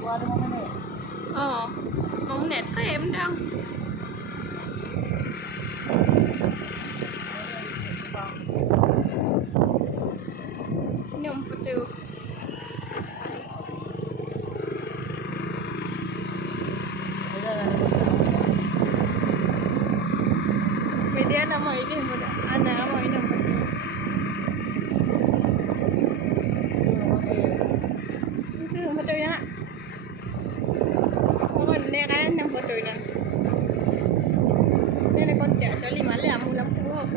gua ada momen ni. Oh, mau net rem dong. Ini umpet tu. Media lama ini muda. Anak mau ini umpet tu. Itu umpet tu ya. Con này cái năm vừa rồi nè, đây là con trẻ sẽ lì má lẻ mù lắm không?